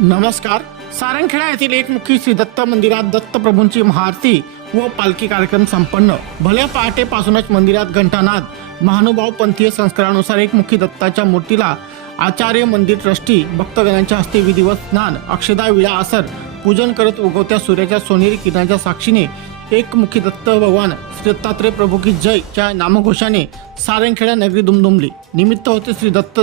नमस्कार. सारंगखेडा येथील एकमुखी श्री दत्त मंदिरात दत्तप्रभूंची महाआरती व पालखी कार्यक्रम संपन्न. भल्या पहाटेपासूनच मंदिरात घंटानाद महानुभाव पंथीय संस्कारानुसार एकमुखी दत्ताच्या मूर्तीला आचार्य मंदिर ट्रस्टी भक्तगणांच्या हस्ते विधिवत स्नान अक्षदा विळा असर पूजन करत उगवत्या सूर्याच्या सोनेरी किरणाच्या साक्षीने एकमुखी दत्त भगवान श्री दत्तात्रय प्रभू की जय च्या नामघोषाने सारंगखेडा नगरी दुमदुमली. निमित्त होते श्री दत्त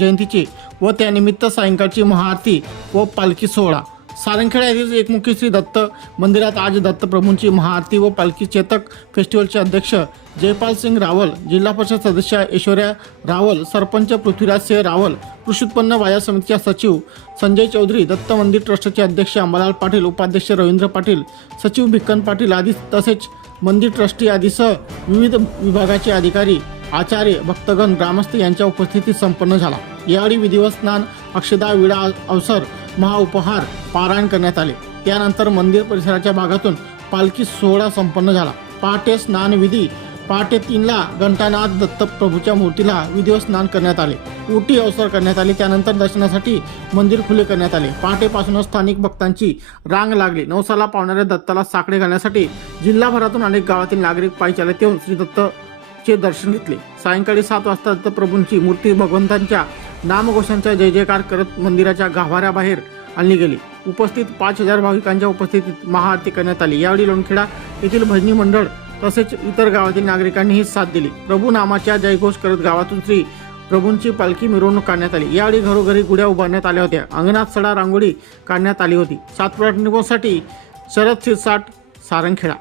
जयंतीचे व त्यानिमित्त सायंकाळची महाआरती व पालखी सोहळा. सारंगखेडा येथील एकमुखी श्री दत्त मंदिरात आज दत्तप्रभूंची महाआरती व पालखी चेतक फेस्टिवलचे अध्यक्ष जयपाल सिंग रावल जिल्हा परिषद सदस्य ऐश्वर्या रावल सरपंच पृथ्वीराज सिंह रावल कृषी उत्पन्न बाजार समितीच्या सचिव संजय चौधरी दत्त मंदिर ट्रस्टचे अध्यक्ष अंबालाल पाटील उपाध्यक्ष रवींद्र पाटील सचिव भिक्कन पाटील आदी तसेच मंदिर ट्रस्टी आदीसह विविध विभागाचे अधिकारी आचार्य भक्तगण ग्रामस्थ यांच्या उपस्थितीत संपन्न झाला. यावेळी विधिवत स्नान अक्षदा विडा अवसर महाउपहार पारायण करण्यात आले. त्यानंतर मंदिर परिसराच्या भागातून पालखी सोहळा संपन्न झाला. पहाटे स्नानविधी पहाटे तीनला घंटानाथ दत्तप्रभूच्या मूर्तीला विधिव स्नान करण्यात आले. उटी अवसर करण्यात आली. त्यानंतर दर्शनासाठी मंदिर खुले करण्यात आले. पहाटेपासूनच स्थानिक भक्तांची रांग लागली. नवसाला पावणाऱ्या दत्ताला साकडे घालण्यासाठी जिल्हाभरातून अनेक गावातील नागरिक पायी चालत येऊन श्री दत्तचे दर्शन घेतले. सायंकाळी सात वाजता दत्तप्रभूंची मूर्ती भगवंतांच्या नामघोषांचा जय जयकार करत मंदिराच्या गाभाऱ्याबाहेर आणली गेली. उपस्थित पाच हजार भाविकांच्या उपस्थितीत महाआरती करण्यात आली यावेळी लोणखेडा येथील भजनी मंडळ तसेच इतर गावातील नागरिकांनीही साथ दिली. प्रभू नामाच्या जयघोष करत गावातून श्री प्रभूंची पालखी मिरवणूक काढण्यात आली. यावेळी घरोघरी गुड्या उभारण्यात आल्या होत्या. अंगणात सडा रांगोळी काढण्यात आली होती. सातपुडा न्यूजसाठी शरद शिरसाट सारंगखेडा